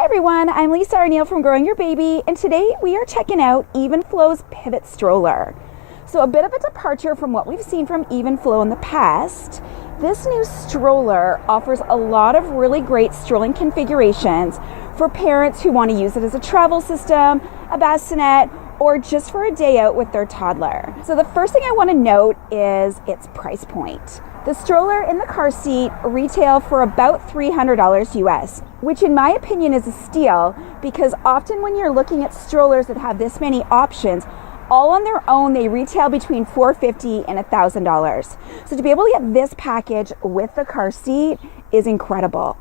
Hi everyone, I'm Lisa Arneal from Growing Your Baby, and today we are checking out Evenflo's Pivot Stroller. So a bit of a departure from what we've seen from Evenflo in the past. This new stroller offers a lot of really great strolling configurations for parents who want to use it as a travel system, a bassinet, or just for a day out with their toddler. So the first thing I want to note is its price point. The stroller and the car seat retail for about $300 US, which in my opinion is a steal because often when you're looking at strollers that have this many options, all on their own they retail between $450 and $1,000. So to be able to get this package with the car seat is incredible.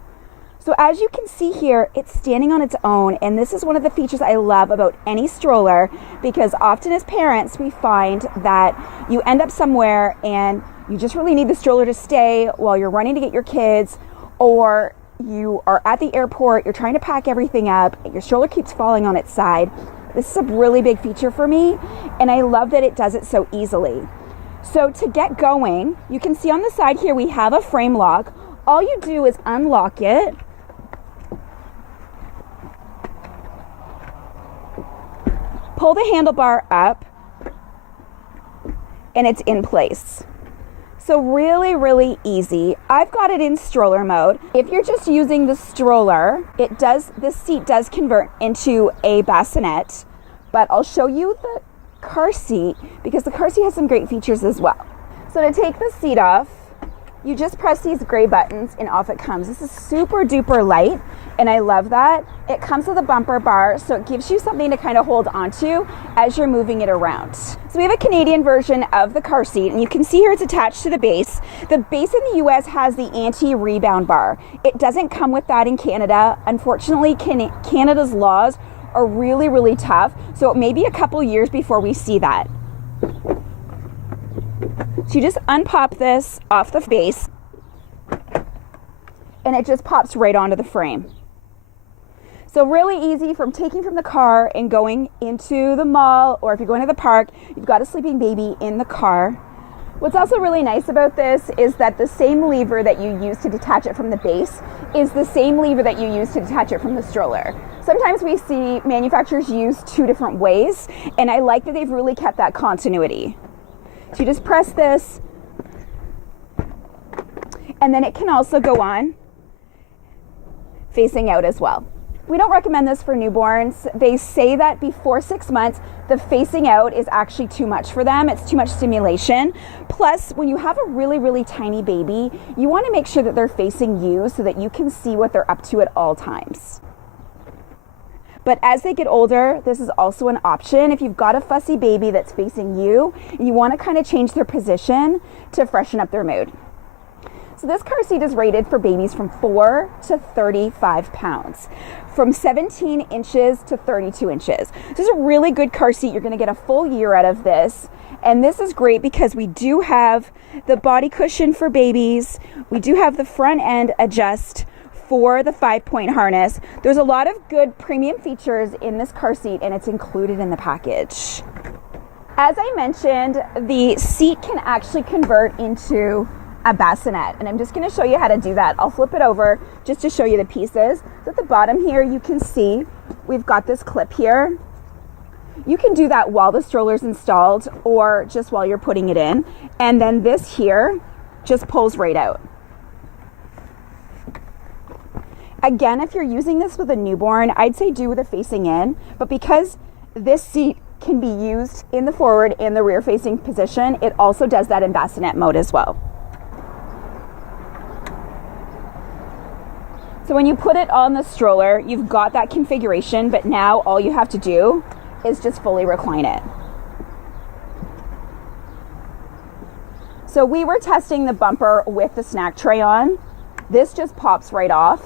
So as you can see here, it's standing on its own, and this is one of the features I love about any stroller because often as parents we find that you end up somewhere and you just really need the stroller to stay while you're running to get your kids, or you are at the airport, you're trying to pack everything up, and your stroller keeps falling on its side. This is a really big feature for me, and I love that it does it so easily. So to get going, you can see on the side here we have a frame lock. All you do is unlock it, pull the handlebar up, and it's in place. So really easy. I've got it in stroller mode. If you're just using the stroller, the seat does convert into a bassinet, but I'll show you the car seat because the car seat has some great features as well. So to take the seat off, you just press these gray buttons and off it comes. This is super duper light and I love that. It comes with a bumper bar, so it gives you something to kind of hold onto as you're moving it around. So we have a Canadian version of the car seat, and you can see here it's attached to the base. The base in the US has the anti-rebound bar. It doesn't come with that in Canada. Unfortunately, Canada's laws are really tough, so it may be a couple years before we see that. So you just unpop this off the base, and it just pops right onto the frame. So really easy from taking from the car and going into the mall, or if you're going to the park, you've got a sleeping baby in the car. What's also really nice about this is that the same lever that you use to detach it from the base is the same lever that you use to detach it from the stroller. Sometimes we see manufacturers use two different ways, and I like that they've really kept that continuity. So you just press this, and then it can also go on facing out as well. We don't recommend this for newborns. They say that before 6 months, the facing out is actually too much for them. It's too much stimulation. Plus, when you have a really tiny baby, you want to make sure that they're facing you so that you can see what they're up to at all times. But as they get older, this is also an option. If you've got a fussy baby that's facing you, and you want to kind of change their position to freshen up their mood. So this car seat is rated for babies from 4 to 35 pounds, from 17 inches to 32 inches. This is a really good car seat. You're going to get a full year out of this. And this is great because we do have the body cushion for babies. We do have the front end adjust for the 5-point harness. There's a lot of good premium features in this car seat, and it's included in the package. As I mentioned, the seat can actually convert into a bassinet, and I'm just going to show you how to do that. I'll flip it over just to show you the pieces. So at the bottom here you can see we've got this clip here. You can do that while the stroller's installed or just while you're putting it in, and then this here just pulls right out. Again, if you're using this with a newborn, I'd say do with it facing in, but because this seat can be used in the forward and the rear facing position, it also does that in bassinet mode as well. So when you put it on the stroller, you've got that configuration, but now all you have to do is just fully recline it. So we were testing the bumper with the snack tray on. This just pops right off,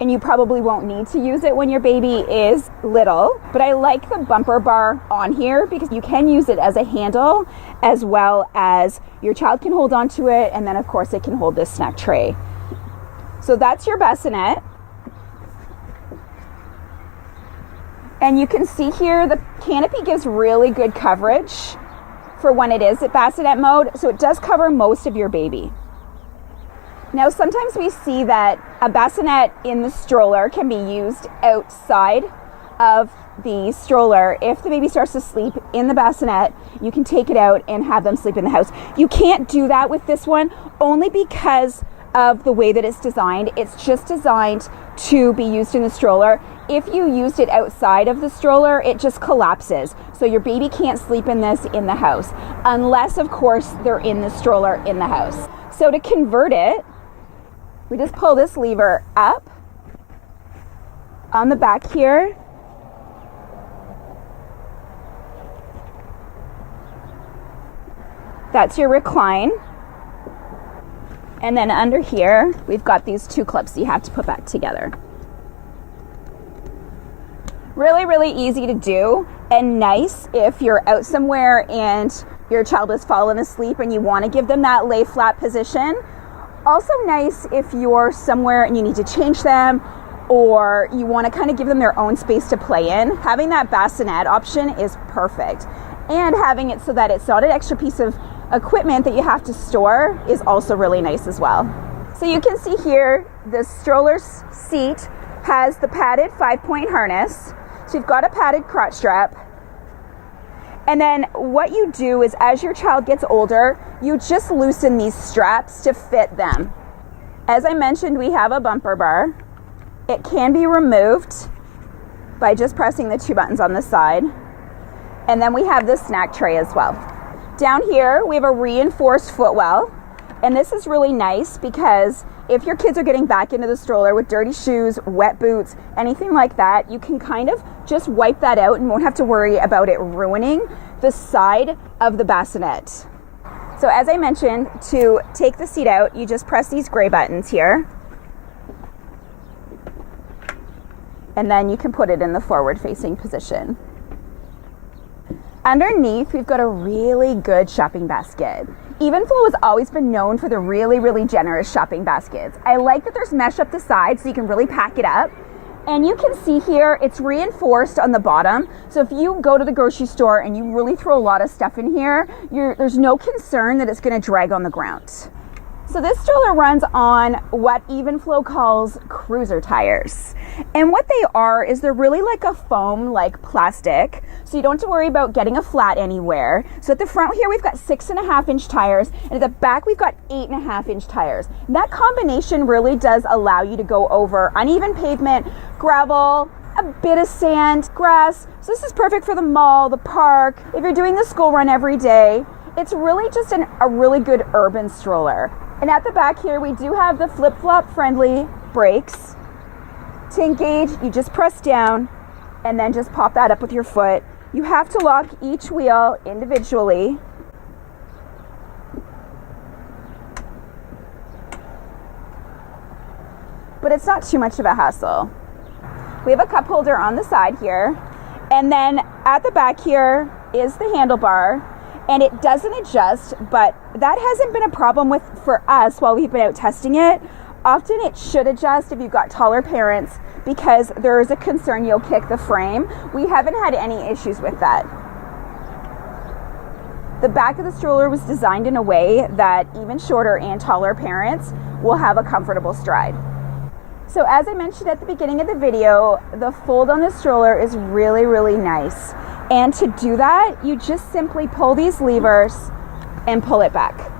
and you probably won't need to use it when your baby is little, but I like the bumper bar on here because you can use it as a handle as well as your child can hold onto it, and then of course it can hold this snack tray. So that's your bassinet. And you can see here the canopy gives really good coverage for when it is at bassinet mode, so it does cover most of your baby. Now, sometimes we see that a bassinet in the stroller can be used outside of the stroller. If the baby starts to sleep in the bassinet, you can take it out and have them sleep in the house. You can't do that with this one, only because of the way that it's designed. It's just designed to be used in the stroller. If you used it outside of the stroller, it just collapses. So your baby can't sleep in this in the house, unless, of course, they're in the stroller in the house. So to convert it, we just pull this lever up on the back here. That's your recline. And then under here, we've got these two clips you have to put back together. Really, really easy to do, and nice if you're out somewhere and your child has fallen asleep and you want to give them that lay flat position. Also nice if you're somewhere and you need to change them, or you want to kind of give them their own space to play in. Having that bassinet option is perfect. And having it so that it's not an extra piece of equipment that you have to store is also really nice as well. So you can see here, the stroller seat has the padded 5-point harness. So you've got a padded crotch strap. And then what you do is, as your child gets older, you just loosen these straps to fit them. As I mentioned, we have a bumper bar. It can be removed by just pressing the two buttons on the side. And then we have this snack tray as well. Down here, we have a reinforced footwell. And this is really nice because if your kids are getting back into the stroller with dirty shoes, wet boots, anything like that, you can kind of just wipe that out and won't have to worry about it ruining the side of the bassinet. So as I mentioned, to take the seat out, you just press these gray buttons here. And then you can put it in the forward-facing position. Underneath, we've got a really good shopping basket. Evenflo has always been known for the really, really generous shopping baskets. I like that there's mesh up the side so you can really pack it up. And you can see here, it's reinforced on the bottom. So if you go to the grocery store and you really throw a lot of stuff in here, there's no concern that it's going to drag on the ground. So this stroller runs on what Evenflo calls cruiser tires. And what they are is they're really like a foam, like plastic. So you don't have to worry about getting a flat anywhere. So at the front here, we've got 6.5-inch tires. And at the back, we've got 8.5-inch tires. And that combination really does allow you to go over uneven pavement, gravel, a bit of sand, grass. So this is perfect for the mall, the park. If you're doing the school run every day, it's really just a really good urban stroller. And at the back here, we do have the flip-flop friendly brakes. To engage, you just press down and then just pop that up with your foot. You have to lock each wheel individually. But it's not too much of a hassle. We have a cup holder on the side here. And then at the back here is the handlebar. And it doesn't adjust, but that hasn't been a problem for us while we've been out testing it. Often it should adjust if you've got taller parents, because there is a concern you'll kick the frame. We haven't had any issues with that. The back of the stroller was designed in a way that even shorter and taller parents will have a comfortable stride. So as I mentioned at the beginning of the video, the fold on the stroller is really, really nice. And to do that, you just simply pull these levers and pull it back.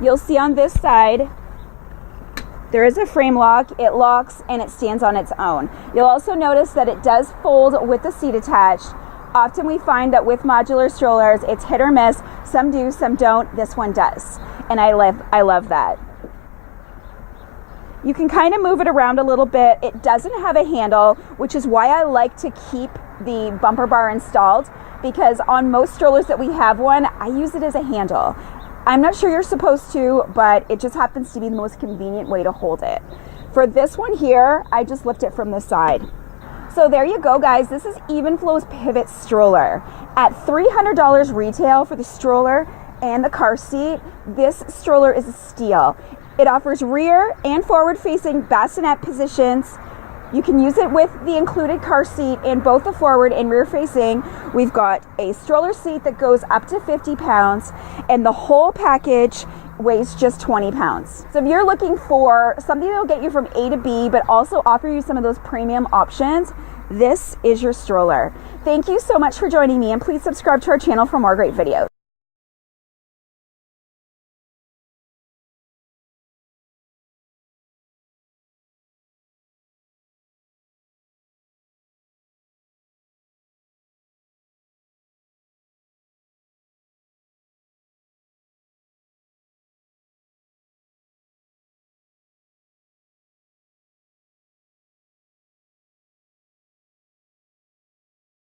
You'll see on this side, there is a frame lock. It locks and it stands on its own. You'll also notice that it does fold with the seat attached. Often we find that with modular strollers, it's hit or miss. Some do, some don't. This one does. And I love that. You can kind of move it around a little bit. It doesn't have a handle, which is why I like to keep the bumper bar installed, because on most strollers that we have one, I use it as a handle. I'm not sure you're supposed to, but it just happens to be the most convenient way to hold it. For this one here, I just lift it from the side. So there you go, guys. This is Evenflo's Pivot Stroller. At $300 retail for the stroller and the car seat, this stroller is a steal. It offers rear and forward-facing bassinet positions. You can use it with the included car seat in both the forward and rear facing. We've got a stroller seat that goes up to 50 pounds, and the whole package weighs just 20 pounds. So if you're looking for something that will get you from A to B, but also offer you some of those premium options, this is your stroller. Thank you so much for joining me, and please subscribe to our channel for more great videos.